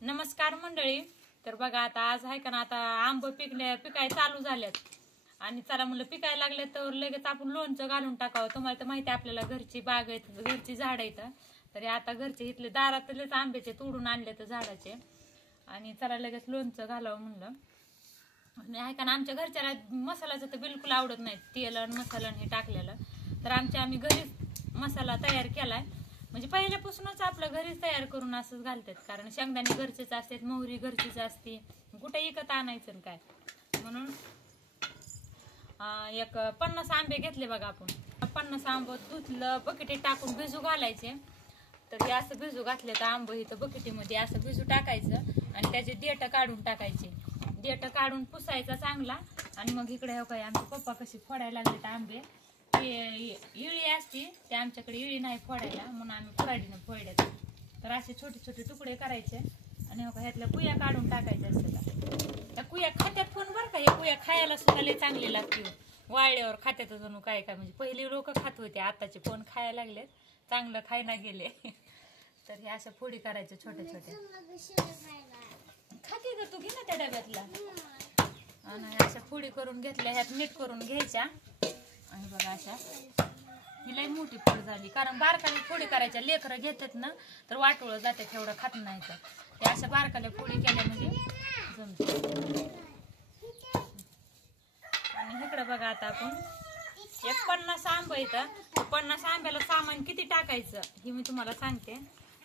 नमस्कार मंडळी. तर बघा आता आज आहे का ना, आता आंब पिकाय चालू झाल्यात आणि चला म्हणलं पिकायला लागले तर लगेच आपण लोणचं घालून टाकावं. तुम्हाला तर माहिती आहे आपल्याला घरची बाग आहेत, घरची झाड आहेत. तरी आता घरचे इथले दारातलेच आंब्याचे तोडून आणले तर झाडाचे आणि चला लगेच लोणचं घालावं म्हणलं. आणि आहे का ना, आमच्या घरच्याला मसाल्याचं तर बिलकुल आवडत नाही, तेल आणि मसाला हे टाकलेलं. तर आमची घरीच मसाला तयार केलाय, म्हणजे पहिल्यापासूनच आपलं घरीच तयार करून असंच घालतात. कारण शेंगदाणे घरचेच असतात, मोहरी घरचीच असते, कुठे विकत आणायचं काय. म्हणून एक 50 आंबे घेतले बघा आपण. 50 आंब धुतलं, बकेटी टाकून भिजू घालायचे. तर हे असं भिजू घातले तर आंब इथं बकेटीमध्ये असं भिजू टाकायचं आणि त्याचे देठ काढून टाकायचे. देठ काढून पुसायचा चांगला. आणि मग इकडे काय आमचे पप्पा कशी फोडायला लागले तर आंबे, इळी असती ते आमच्याकडे इळी नाही फोडायला, म्हणून आम्ही कुऱ्हाडीनं फोडल्यात. तर असे छोटे छोटे तुकडे करायचे आणि ह्यातल्या कुया काढून टाकायच्या असतात. त्या कुया खात्यात पण बरं का, हे कुया खायला सुद्धा लय चांगले लागते. वाळल्यावर खात्यात जणू काय काय, म्हणजे पहिली लोक खात होते, आताचे कोण खायला लागलेत, चांगलं खायला गेले. तर हे अशा फोडी करायच्या छोट्या छोट्या. खाते का तू, घे ना त्या डब्यातला. आणि अशा फोडी करून घेतल्या, ह्यात मीठ करून घ्यायच्या. आणि बघा अशा ही लई मोठी फोड झाली, कारण बारकाल्या फोडी करायच्या. लेकरं घेतात ना तर वाटोळं जाते, एवढं खात नाही. तर त्या अशा बारकाल्या फोडी केल्या म्हणजे जमते. आणि इकडं बघा आता आपण एक 50 आंब येतं. 50 आंब्याला सामान किती टाकायचं हे मी तुम्हाला सांगते.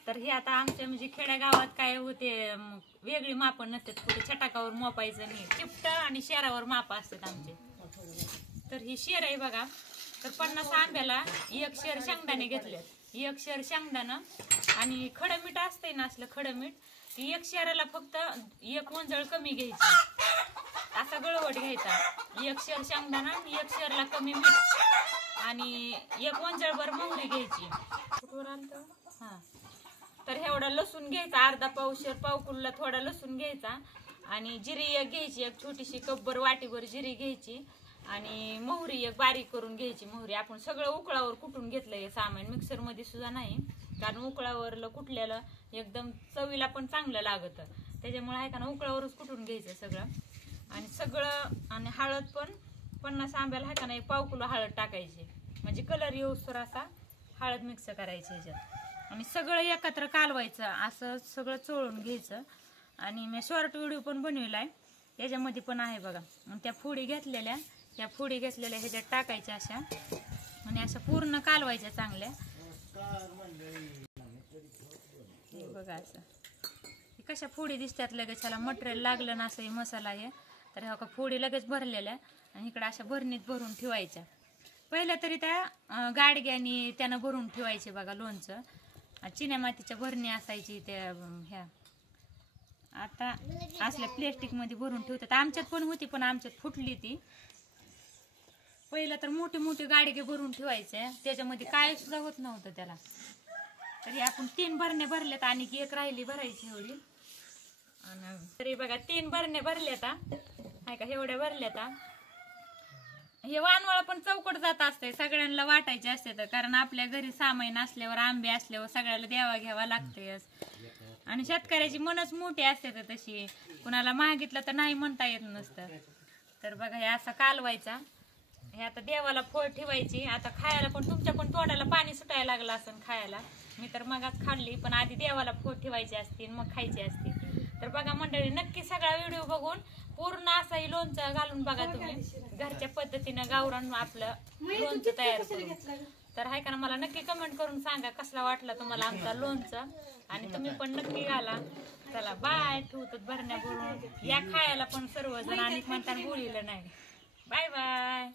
तर हे आता आमच्या म्हणजे खेड्यागावात काय होते, वेगळी मापं नसतात, कुठे छटाकावर मापायचं नाही, चिपट आणि शेरावर माप असतात आमचे. तर ही शेर आहे बघा. तर 50 आंब्याला 1 शेर शेंगदाणे घेतलेत, 1 शेर शेंगदाणं आणि खडं मीठ असतंय ना, असलं खडं मीठ. ती 1 शेराला फक्त 1 वंजळ कमी घ्यायची, असा गळवट घ्यायचा. 1 शेर शेंगदाणा, 1 शेरला कमी मीठ आणि 1 वंजळभर मोहरी घ्यायची. कुठवर आणतो हा. तर एवढा लसूण घ्यायचा, अर्धा पावशेर, पावकुलला थोडा लसूण घ्यायचा. आणि जिरी एक घ्यायची, एक छोटीशी कपभर वाटीभर जिरी घ्यायची. आणि मोहरी एक बारीक करून घ्यायची. मोहरी आपण सगळं उकळावर कुटून घेतलंय सामान, मिक्सर मध्ये सुद्धा नाही, कारण उकळावरलं कुटल्याला एकदम चवीला पण चांगलं लागतं. त्याच्यामुळे आहे का ना, उकळावरच कुटून घ्यायचं सगळं. आणि सगळं आणि हळद पण 50 आंब्याला आहे का नाही, पाव किलो हळद टाकायची, म्हणजे कलर येऊसर असा हळद मिक्स करायची ह्याच्यात. आणि सगळं एकत्र कालवायचं, असं सगळं चोळून घ्यायचं. आणि मी शॉर्ट व्हिडिओ पण बनवलाय, याच्यामध्ये पण आहे बघा. आणि त्या फोडी घेतलेल्या, या फोडी घेतलेल्या ह्याच्यात टाकायच्या अशा आणि अशा पूर्ण कालवायच्या चांगल्या. बघा असं कशा फोडी दिसतात लगेच. ह्याला मटेरियल लागलं ना असं हे मसाला आहे. तर ह्या फोडी लगेच भरलेल्या आणि इकडे अशा भरणीत भरून ठेवायच्या. पहिल्या तरी त्या गाडग्यानी त्यानं भरून ठेवायचे बघा लोणचं. चिन्या मातीच्या भरणी असायची त्या ह्या, आता असल्या प्लॅस्टिक मध्ये भरून ठेवतात. आमच्यात पण होती, पण आमच्यात फुटली ती. पहिलं तर मोठे मोठे गाडगे भरून ठेवायचे, त्याच्यामध्ये काय सुद्धा होत नव्हतं त्याला. तरी आपण 3 भरण्या भरल्यात आणि 1 राहिली भरायची एवढी. तरी बघा 3 भरण्या भरल्यात आहे का, एवढ्या भरल्यात. हे वानवळ पण चौकट जात असते, सगळ्यांना वाटायचे असते. तर कारण आपल्या घरी सामान असल्यावर, आंबे असल्यावर सगळ्याला द्यावा घ्यावा लागते. आणि शेतकऱ्याची मनच मोठी असते, तर तशी कुणाला मागितलं तर नाही म्हणता येत नसतं. तर बघा हे असा कालवायचा. हे आता देवाला फोड ठेवायची. आता खायला पण तुमच्या पण तोंडाला पाणी सुटायला लागलं असं खायला. मी तर मगाच खाल्ली, पण आधी देवाला फोड ठेवायची असते मग खायची असते. तर बघा मंडळी, नक्की सगळा व्हिडिओ बघून पूर्ण असाही लोणचं घालून बघा तुम्ही, घरच्या पद्धतीनं गावरान आपलं लोणचं तयार करून. तर आहे का ना, मला नक्की कमेंट करून सांगा कसला वाटला तुम्हाला आमचा लोणचं. आणि तुम्ही पण नक्की घाला. चला बाय, ठेवतो भरण्या भरून. या खायला पण सर्वजण, आणि म्हणताना बोलिलं नाही. Bye bye.